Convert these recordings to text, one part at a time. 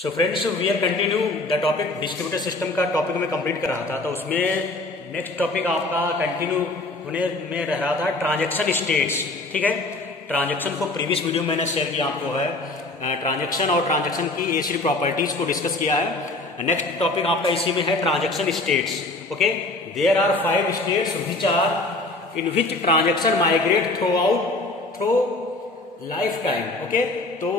So friends, we are continue the topic distributor system का topic में complete कर रहा था। तो उसमें नेक्स्ट टॉपिक आपका कंटिन्यू होने में रह रहा था ट्रांजैक्शन स्टेट्स। ठीक है, ट्रांजैक्शन को प्रीवियस वीडियो में मैंने शेयर किया आपको है ट्रांजैक्शन और ट्रांजैक्शन की एसिड प्रॉपर्टीज को डिस्कस किया है। नेक्स्ट टॉपिक आपका इसी में है transaction states. Okay, there are 5 states which are in which transaction migrate through lifetime. Okay, तो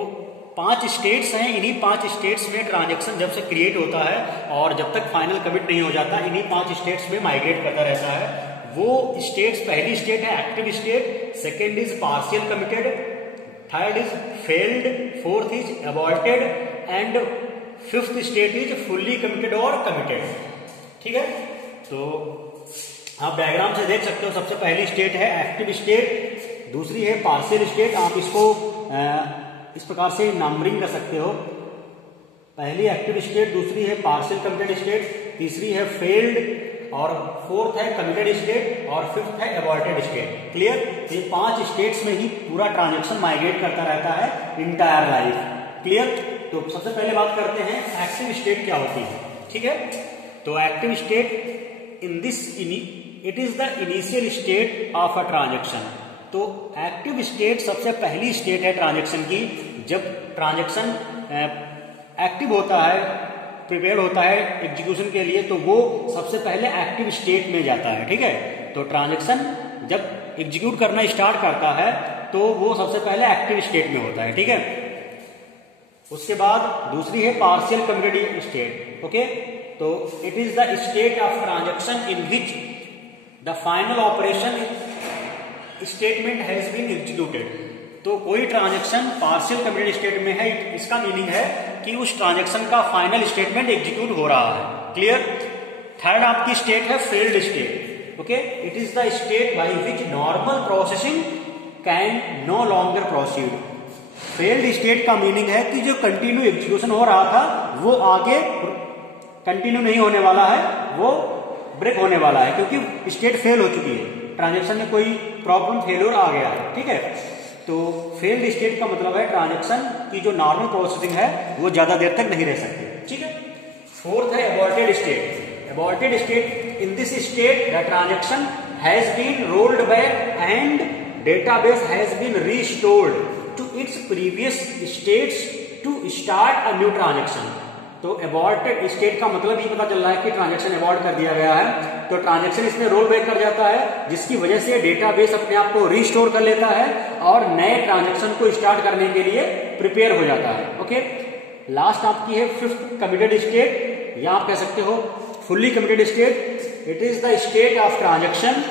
5 स्टेट्स हैं। इन्हीं 5 स्टेट्स में ट्रांजैक्शन जब से क्रिएट होता है और जब तक फाइनल कमिट नहीं हो जाता, इन्हीं 5 स्टेट्स में माइग्रेट करता रहता है। वो स्टेट्स, पहली स्टेट है active state, second is partial committed, third is failed, fourth is aborted and fifth state is fully committed और कमिटेड। ठीक है, तो आप डायग्राम से देख सकते हो। सबसे पहली स्टेट है एक्टिव स्टेट, दूसरी है पार्शियल स्टेट। आप इसको इस प्रकार से नंबरिंग कर सकते हो। पहली एक्टिव स्टेट, दूसरी है पार्शियल कमिटेड स्टेट, तीसरी है फेल्ड और फोर्थ है कमिटेड स्टेट और फिफ्थ है अबॉर्टेड स्टेट। क्लियर? ये 5 स्टेट्स में ही पूरा ट्रांजैक्शन माइग्रेट करता रहता है इंटायर लाइफ। क्लियर? तो सबसे पहले बात करते हैं एक्टिव स्टेट क्या होती है। ठीक है, तो active state in this it is the initial state of a transaction. तो एक्टिव स्टेट सबसे पहली स्टेट है ट्रांजैक्शन की। जब ट्रांजैक्शन एक्टिव होता है, प्रिपेयर होता है एग्जीक्यूशन के लिए, तो वो सबसे पहले एक्टिव स्टेट में जाता है। ठीक है, तो ट्रांजैक्शन जब एग्जीक्यूट करना स्टार्ट करता है तो वो सबसे पहले एक्टिव स्टेट में होता है। ठीक है, उसके बाद दूसरी है पार्शियल कमिटेड स्टेट। ओके, तो it is the state of transaction in which the final operation statement has been executed. तो कोई ट्रांजैक्शन पार्शियल कमिटेड स्टेट में है, इसका मीनिंग है कि उस ट्रांजैक्शन का फाइनल स्टेटमेंट एग्जीक्यूट हो रहा है। क्लियर? थर्ड आपकी स्टेट है failed state. Okay, it is the state by which normal processing can no longer proceed. Failed state का मीनिंग है कि जो कंटिन्यू एग्जीक्यूशन हो रहा था वो आगे कंटिन्यू नहीं होने वाला है, वो ब्रेक होने वाला है क्योंकि स्टेट फेल हो चुकी है, ट्रांजैक्शन में कोई प्रॉब्लम, फेल्योर आ गया है। ठीक है, तो फेल्ड स्टेट का मतलब है ट्रांजैक्शन की जो नॉर्मल प्रोसेसिंग है वो ज्यादा देर तक नहीं रह सकती। ठीक है, फोर्थ है aborted state. Aborted state, in this state the transaction has been rolled back and database has been restored to its previous states to start a new transaction. तो अबॉर्टेड स्टेट का मतलब ये पता चल रहा है कि ट्रांजैक्शन अबॉर्ट कर दिया गया है, तो ट्रांजैक्शन इसमें रोल बैक कर जाता है, जिसकी वजह से डेटाबेस अपने आप को रिस्टोर कर लेता है और नए ट्रांजैक्शन को स्टार्ट करने के लिए प्रिपेयर हो जाता है। ओके, लास्ट आपकी है फिफ्थ कमिटेड स्टेट, या आप कह सकते हो fully committed state. It is the state of transaction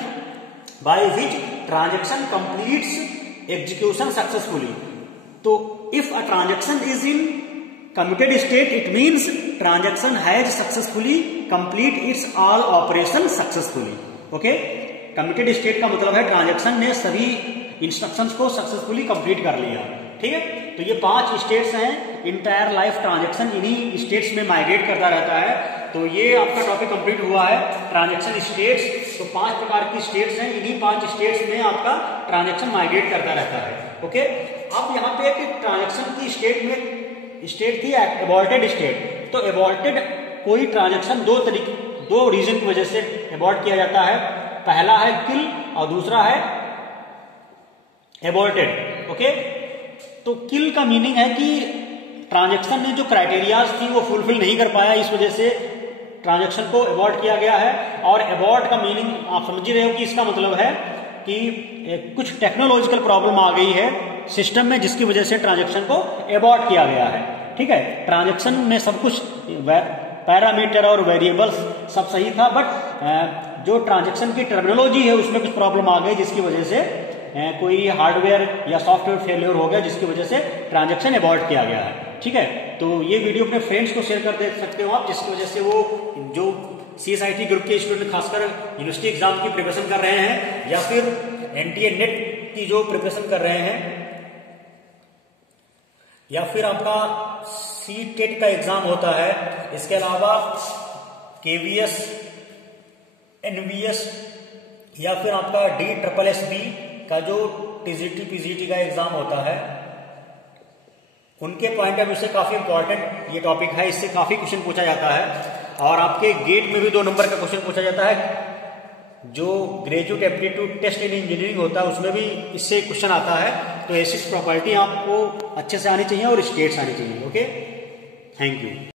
by which transaction completes execution successfully. तो if a transaction is in committed state, it means transaction has successfully complete its all operation successfully. Okay, committed state का मतलब है transaction ने सभी instructions को successfully complete कर लिया। ठीक है, तो ये 5 स्टेट्स हैं। इंटायर लाइफ ट्रांजैक्शन इन्हीं स्टेट्स में माइग्रेट करता रहता है। तो ये आपका टॉपिक कंप्लीट हुआ है ट्रांजैक्शन स्टेट्स। तो 5 प्रकार की स्टेट्स हैं, इन्हीं 5 स्टेट्स में आपका ट्रांजैक्शन माइग्रेट करता रहता है। ओके, अब यहाँ पे एक ट्रांजैक्शन की स्टेट में स्टेट थी अबॉर्टेड स्टेट। तो अबॉर्टेड कोई ट्रांजैक्शन दो रीजन की वजह से अबॉर्ट किया जाता है। पहला है किल और दूसरा है अबॉर्टेड। ओके, तो किल का मीनिंग है कि ट्रांजैक्शन ने जो क्राइटेरियाज थी वो फुलफिल नहीं कर पाया, इस वजह से ट्रांजैक्शन को अबॉर्ट किया गया है। और अबॉर्ट का मीनिंग आप समझ ही रहे हो कि इसका मतलब है कि कुछ टेक्नोलॉजिकल प्रॉब्लम आ गई है सिस्टम में, जिसकी वजह से ट्रांजैक्शन को अबॉर्ट किया गया है। ठीक है, ट्रांजैक्शन में सब कुछ पैरामीटर और वेरिएबल्स सब सही था, बट जो ट्रांजैक्शन की टर्मिनोलॉजी है उसमें कुछ प्रॉब्लम आ गई, जिसकी वजह से कोई हार्डवेयर या सॉफ्टवेयर फेलियर हो गया, जिसकी वजह से ट्रांजैक्शन अबॉर्ट किया गया है। ठीक है, तो ये वीडियो अपने फ्रेंड्स को शेयर कर दे सकते हो आप, जिसकी वजह से वो जो CSIT ग्रुप के स्टूडेंट खासकर यूनिवर्सिटी एग्जाम की प्रिपरेशन कर रहे हैं या फिर NTA नेट की जो प्रिपरेशन कर रहे हैं या फिर आपका CTET का एग्जाम होता है, इसके अलावा KVS, NVS या फिर आपका DSSB का जो TGT PGT का एग्जाम होता है, उनके पॉइंट ऑफ व्यू से काफी इंपॉर्टेंट ये टॉपिक है, इससे काफी क्वेश्चन पूछा जाता है। और आपके गेट में भी 2 नंबर का क्वेश्चन पूछा जाता है। जो graduate aptitude test in engineering होता है उसमें भी इससे क्वेश्चन आता है। तो एसिड्स प्रॉपर्टी आपको अच्छे से आनी चाहिए और स्टेट्स आनी चाहिए। Okay, thank you.